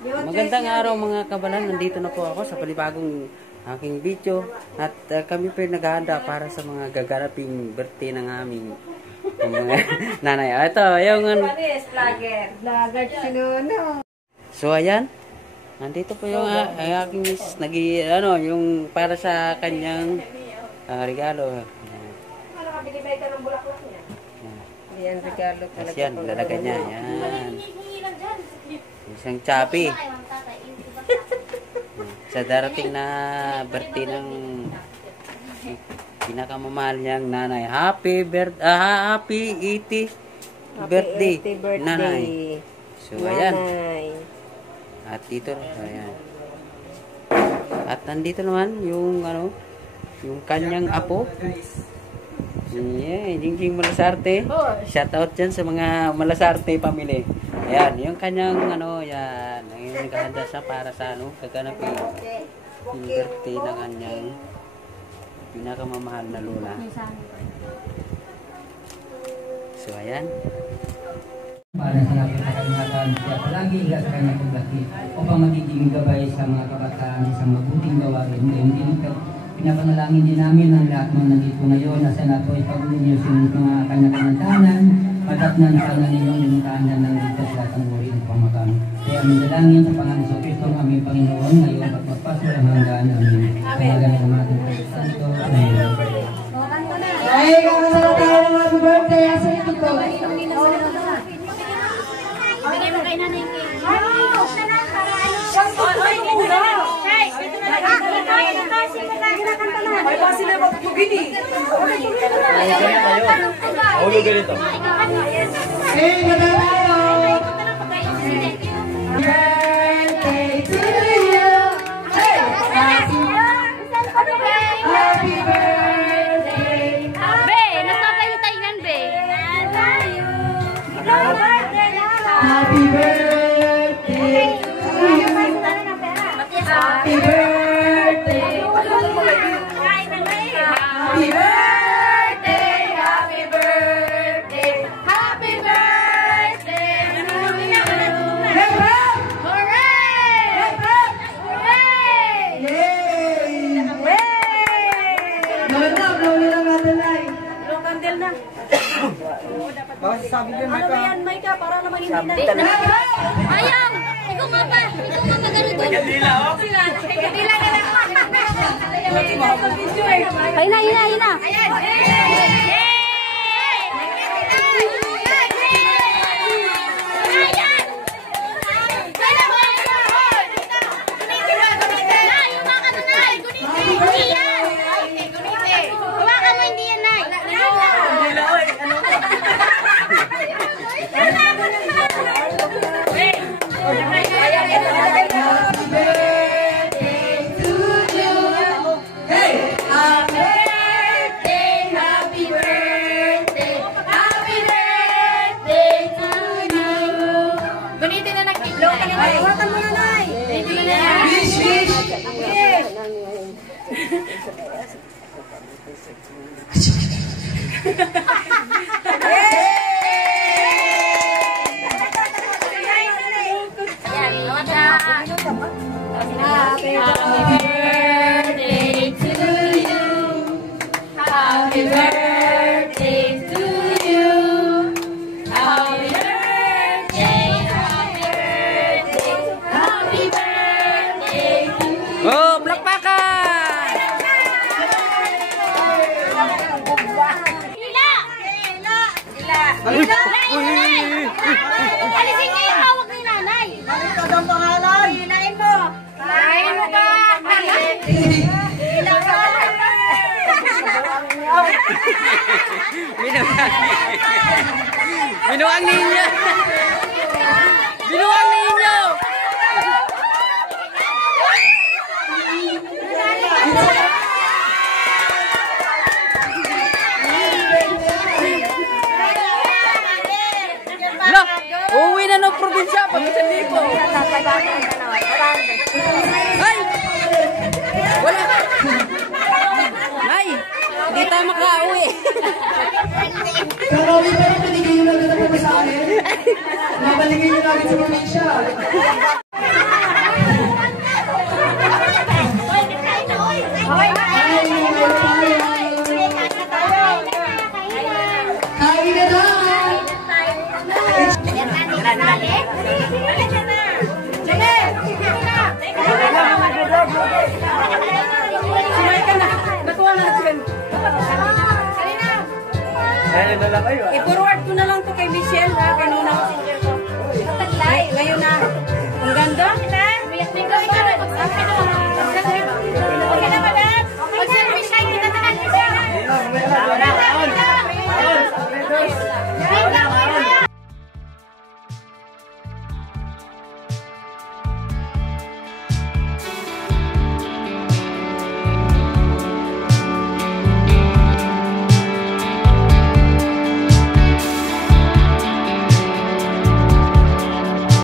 Magandang araw mga kabalan. Nandito na po ako sa panibagong aking video. At kami po naghahanda para sa mga gaganaping birthday ng aming mga nanay. Ito, yung so ayan. Nandito po yung aking miss. Yung para sa kanyang regalo. Nakabigay ka ng bulaklak niya. Yan, regalo talaga. Yan, lalagay niya. Yan. Isang chapi. Sa darating na birthday ng pinakamamahal niyang nanay. Happy 80th birthday, nanay. So, ayan. At dito, ayan. At nandito naman yung yung kanyang apo. Yeah, Jingjing Malasarte. Shout out dyan sa mga Malasarte family. Ayan, yung kanyang yan. Ngayon naghahanda siya para sa gaganapin yung birthday na kanyang pinakamamahal na lola. So, ayan. Para sa napakagandaan siya palagi sa kanyang paglaki upang magiging gabay sa mga kabataan sa mabuting gawain. Ngayon pinapanalangin din namin ang lahat ng nandito ngayon na sana po ipag-unyos yung mga kanya-kanyang tahanan, matatnan sa ninyong yung tahanan ng dito sa lahat ng uri ng pamakan. Kaya manalangin sa Panginoon sa Kristo ang aming Panginoon ngayon at magpaso ng hanggaan namin. Pangalanan ng ating Santo. Amen. Ay, kakasala tayo ng happy birthday sa ito ko. Ibigay mo kay nanay King. Ay, basi na mag-tugini. Ulo ganito. Eh, ganda tayo. Birthday to you. Hey! Happy birthday. Be, nasabay yung taingan, Be. Happy birthday to you. Happy birthday. Happy birthday, happy birthday, happy birthday to you. Hip hop! Hooray! Hip hop! Hooray! Yay! Gawin na, gawin lang natin ay. Long candle na. Bakit sabi ko Ano ba yan, Micah? Para naman hindi na. Ayang! Ikaw nga pa! Ikaw nga pa ganito. Kadila, oh! Kadila na lang. Ayun na, ayun na, ayun na. Ayan! Happy birthday to you. Happy birthday, happy birthday, happy birthday to you. Oh, plakpakan! Hila! Alisin niyo yung hawak ni nanay. Ito ang pangalan. Hilain mo. Hilain mo ba? Binuang ninyo! Binuang ninyo! Look! Uuwi na ng probinsya pag isang lipo! Ay! Wala! Ay! Hindi tayo makauwi! Mami, pero binigay nyo lang na sa akin. Nabaligay nyo lang sa probinsya. Kain na na! I-forward ko na lang to kay Michelle ha, kay Nona. Ngayon na. Ang ganda.